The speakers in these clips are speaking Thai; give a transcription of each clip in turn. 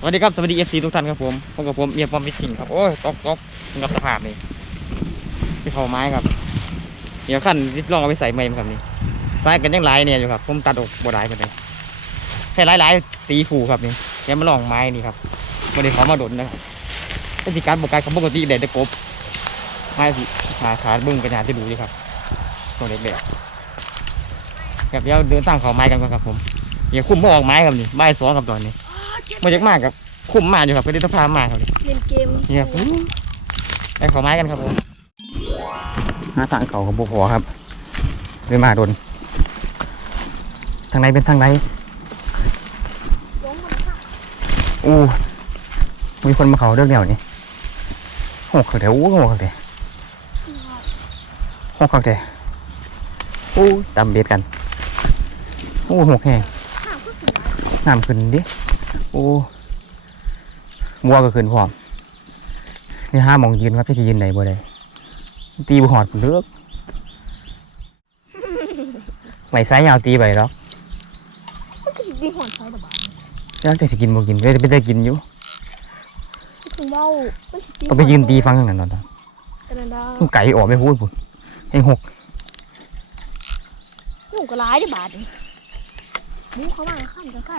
สวัสดีครับสวัสดีเอฟซีทุกท่านครับผมผมกับผมเมียปอมมิชิงครับโอ้ยตกตกกับสภาพนี่ที่เขาไม้ครับเดี๋ยวขั้นที่ลองเอาไปใส่ไม้มาครับนี่สายกันยังหลายเนี่ยอยู่ครับผมตัดออกบัวได้ไปเลยใช้หลายหลายๆสีผูครับนี่เดี๋ยวมาลองไม้นี่ครับไม่ได้ขอมาดนนะครับตีการบวกการของปกติเด็ดตะกบไม้สิขาขาบึ้งกันยานจะดูดีครับตัวเด็กๆครับเดี๋ยวเดินสร้างเขาไม้กันก่อนครับผมอย่าคุ้มบ่ออกไม้ครับนี่ไม้สองครับตอนนี้ มาจากมากครับคุ้มมากอยู่ครับไปได้สภาพมากครับเล่นเกมเนี่ยอู้ไปขอไม้กันครับผมหาทางเขากับบุหัวครับเดินมาโดน ทางไหนเป็นทางไหนลงมาค่ะอู้มีคนมาเขาเรื่องเดียวนี่หกเขาเดี๋ยวอู้หกเขาเดี๋ยวหกเขาเดี๋ยวอู้ตำเบ็ดกันอู้หกแห้งข้าวก็คือน้ำขึ้นดิโอ้วัวก็ขึ้นพร้อมนี่ห้าหมองยืนครับที่จะยืนไหนบ่ได้ตีบุหอดเลือกไม่สายยาวตีไปหรอกก็คือมีหอนไฟแต่บ้าแล้วจะสิกินบ่กินไม่ได้ไม่ได้กินอยู่ถึงเบ้ามันสิต้องไปยืนตีฟังอย่างนั้นนอนกันนั่นดามันไก่ออกไม่พูดพุ่นเองหกหนูก็ร้ายได้บาทนี่มึงเขามาข้ามกันใกล้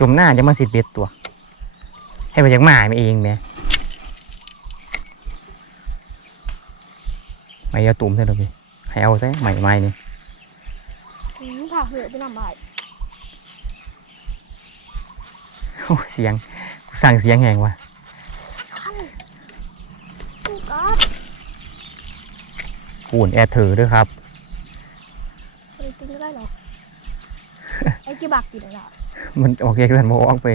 จมหน้าจะมาสิเบ็ดตัว ให้ไปจากหมาไม่เองแหม่ไม่เอาตุ่มใช่หรอพี่ให้เอาใช่ใหม่ไม้นี่มึงพาเหอะไปนำบาทโอ้เสียงกูสั่งเสียงแหงว่ะขั้นกูกัดปูนแอร์เถอด้วยครับไปตึงได้หรอไอ้จีบักกี่ดอก มันโอเคกันโมออกไป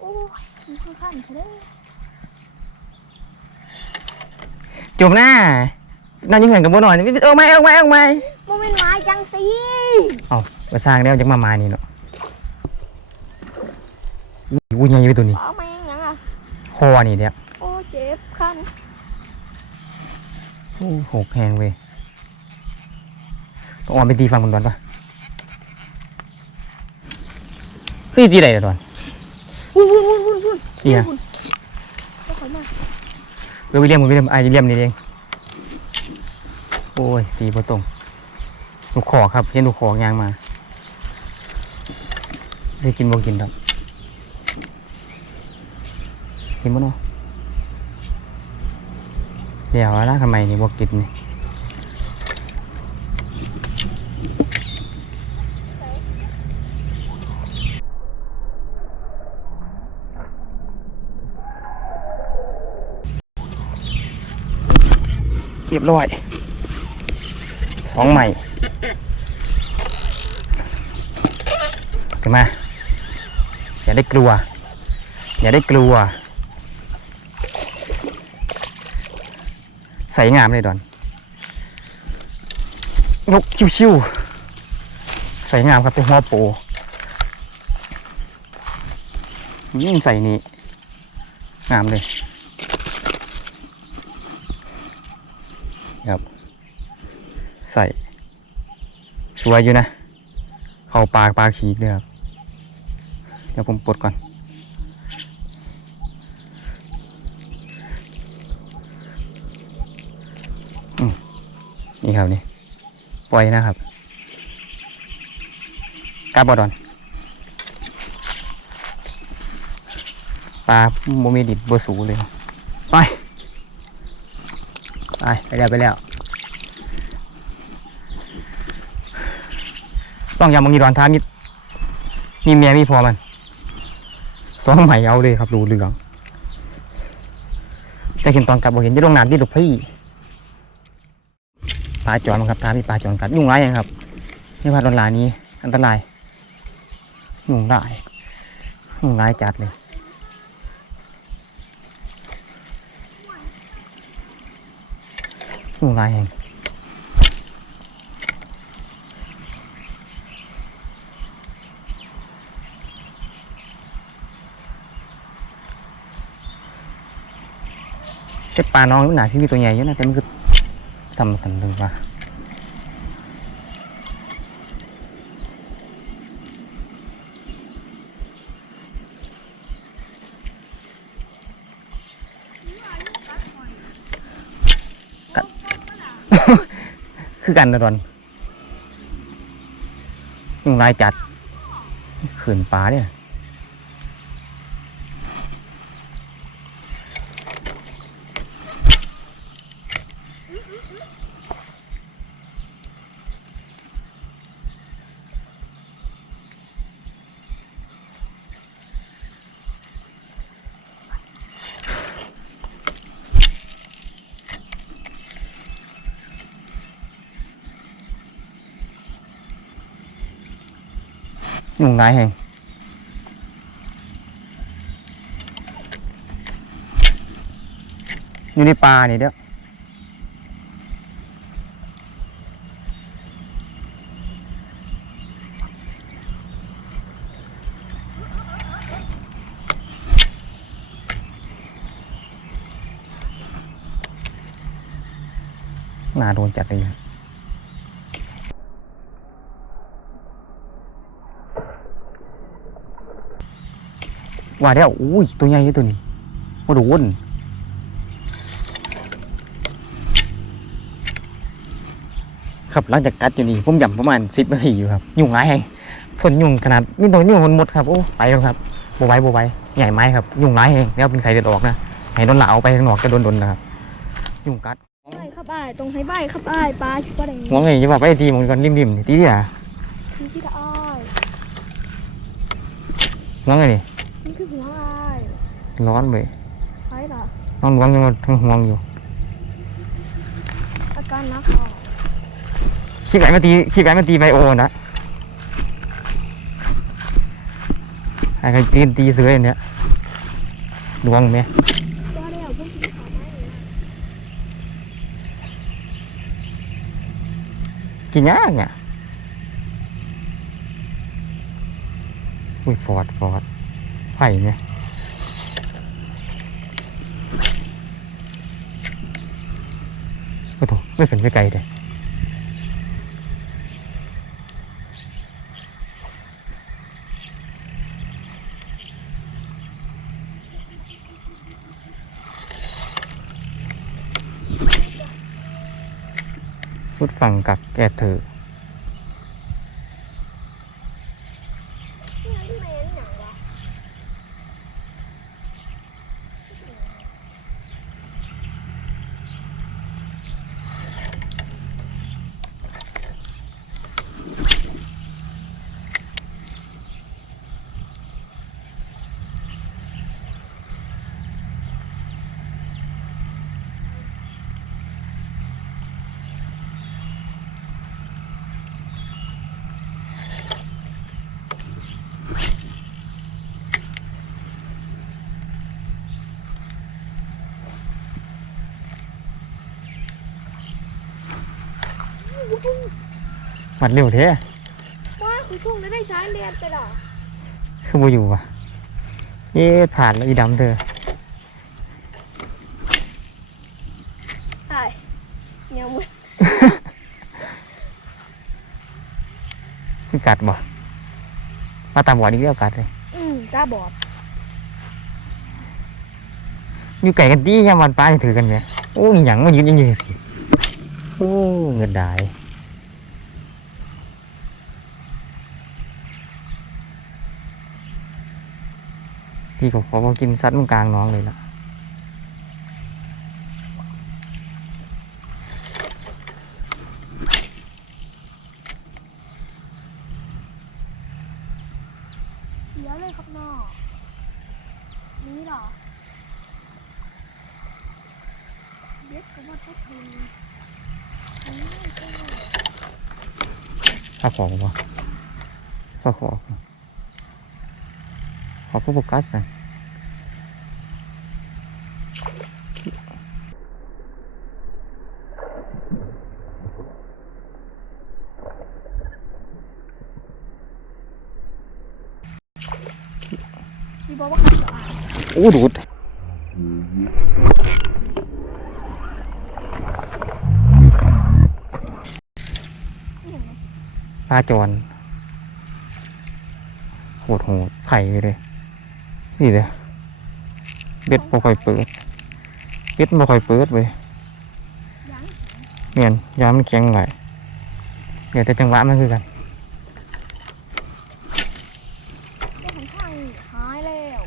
โอ้ยมึงขั้นเขาเด้จมหน้านอนยังเหินกับโบหน่อยเออไม่เออไม่เออไม่โมเมนต์ไม้จังสิเอามาสร้างแล้วจะมามานี่เนาะกูยังอยู่ตัวนี้เอามายังยังอะคอนี่เนี่ยโอ้เจ็บขั้นโอ้หกแหงเว้ยต้องออกไปตีฟังบนดอนปะ คือตีไหนเดี๋ยวดอนวุ้นวุ้นวุ้นวุ้นวุ้นเฮียก็ขอมาเออวิลเลียมวิลเลียมไอ้วิลเลียมนี่เองโอ้ยตีพอตรงลูกขอครับเห็นลูกขอยางมาจะกินบ่กินครับกินบ่เนาะเดี๋ยวนะทำไมนี่บ่กินนี่ รียบร้อยสองใหม่ขึ้นมา อย่าได้กลัว อย่าได้กลัว ใส่งามเลยดอนยกชิวๆใส่งามครับเป็นหัวโปยิ่งใส่นี่งามเลย ครับ ใส่สวยอยู่นะ เข้าปากปลาขีกเลยครับ เดี๋ยวผมปลดก่อนอืมนี่ครับนี่ ปล่อยนะครับกาบอดอน ปลาโมเมดิบบสูเลย ไป ไปไปแล้วไปแล้วต้องยำมังยีดอนท้ามีมีเมียมีพอมันสองใหม่เอาเลยครับรูเรื่องจะเห็นตอนกลับบ่เห็นจะลงน้ำที่ลูกพี่ปลาจอนมันครับท้ามีปลาจอนกัดยุ่งร้ายยังครับนี่ว่าตอนลานี้ อันตรายยุ่งร้ายยุ่งร้ายจัดเลย ยุ่งร้ายแหงเจ็บปลาน้องหนาที่มีตัวใหญ่เยอะนะแต่มัน คือกันเลยว่ะคือกันะดอนยุงลายจัดขืนปลาเนี่ย ยุงลายแหงอยู่ในปลานี่เด้อน่าโดนจัดเลยอะ ว่าแล้วอุ้ยตัวใหญ่อยู่ตัวนี้มาโดนครับหลังจากกัดอยู่นี่ผมย่ำประมาณสิบนาทีอยู่ครับ ยุงร้ายแหงทนยุงขนาดนี่ตัวยุงมันหมดครับโอ้ไปแล้วครับโบไหว้โบไหว้ใหญ่ไม้ครับยุงร้ายแหงแล้วเป็นไข่เดือดออกนะให้โดนหลาเอาไปข้างนอกจะโดนโดนนะครับ ยุงกัดใช่ครับอ้ายตรงให้ใบครับอ้ายปลาชิบะแดงมองไงจะบอกไปทีมองก่อนริมๆนี่ตีเดียวนี่ที่ละอ้ายมองไงนี่ นี่คือหัวอ้ายร้อนเว้ยไปล่ะน้องหลวงยังทั้งห่วงอยู่อาการนักอะขี้ไก่มาตีขี้ไก่มาตีไบโอนะไอ้ใครตีนตีเสืออย่างเนี้ยดวงไหมตัวเดียวเพิ่งกินข้าวไหมกินง่ายเนี่ยอุ้ยฟอดฟอด ไผ่เนี่ยโอ้โหไม่ขึ้นไปไกลเลยสุดฝั่งกักแกเธอ มัดเร็วเท่ว้าคุณส่งได้ได้ใช้เรียนไปล่ะคือบ่อยู่ว่ะเย้ผ่านแล้วอีดำเธออ้ายเนี่ยมึงคือกัดบ่มาตามบ่อนี้เรียกกัดเลยอืมตาบอดอยู่ไก่กันดียามวันป้าจะถือกันเนี่ยโอ้ยหยังมายืนอยังยืนสิโอ้เงินได้ พี่ก็ขอมากินซัดตรงกลางน้องเลยล่ะเสียเลยครับน้อนี่เหรอเด็กก็มาทุบดินนี่ใช่ไหมถ้าขอบ่ถ้าขอ ขอผู้โฟกัสอะพี่บอกว่าขัดต่อโอ้ดูดนี่เห็นไหมปลาจรโหดโหดไข่เลย นี่เลยเบ็ดบ่ค่อยเปิดเบ็ดบ่ค่อยเปิดเว้ยยังเมียนยามมันแข็งไหลายเเดี๋ยวแต่จังหวะมันคือกันได้หันข้างหายแล้ว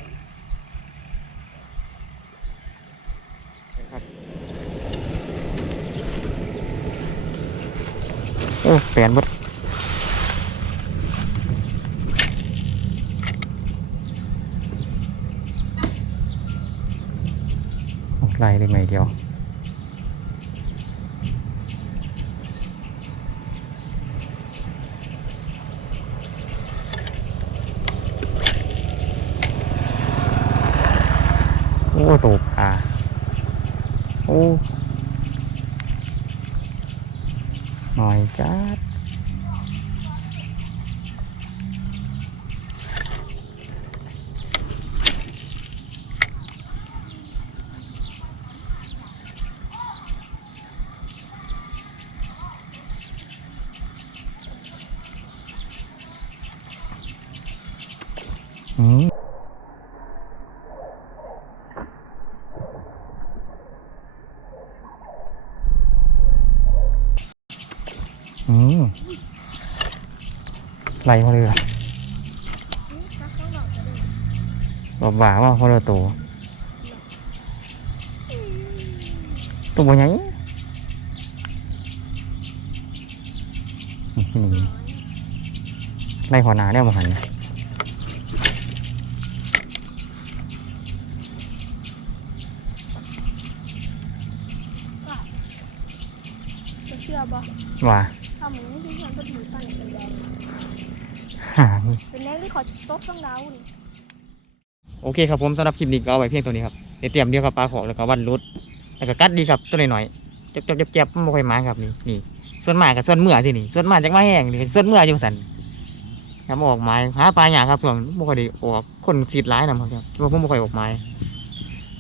โอ้แปลนบด โอ้ไล่ได้ไหมเดียว โอ้ตกอ่าโอ้หน่อยจ้าด อืม อืมไหลมาเลยล่ะนี่นักข้างหลังจะได้บอกว่าว่าพอเราโตตัวบ่ใหญ่นี่นี่ไล่หัวหนาเนี่ยมาหันนะจะเชื่อบ่ว่า ทำเหมือนที่ฉันพูดถึงตั้งเป็นแดง หาเป็นแดงที่ขอโต๊ะต้องดาวนี่โอเคครับผมสำหรับคลิปนี้ก็เอาไว้เพียงตัวนี้ครับเดี๋ยวเตรียมเดียวกับปลาของแล้วก็วันรุดแล้วก็กัดดีครับตัวหน่อยๆจับจับจับจับมันบ่ค่อยมาครับนี่นี่ส่วนมากกับส่วนเมื่อที่นี่ส่วนมากจากมาแห้งนี่ส่วนเมื่อจังสันครับออกไม้หาปลาหยาครับส่วนบ่ค่อยได้ออกคนสีดร้ายนำครับเพราะว่าผมบ่ค่อยออกไม้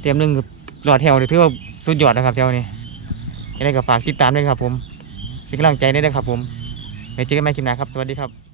เตรียมหนึงคือรอแถวนี่ถือว่าสุดยอดนะครับแถวนี้ยังไงก็ฝากติดตามด้วยครับผมเป็นกำลังใจด้วยนะครับผมไว้เจอกันใหม่คลิปหน้าครับสวัสดีครับ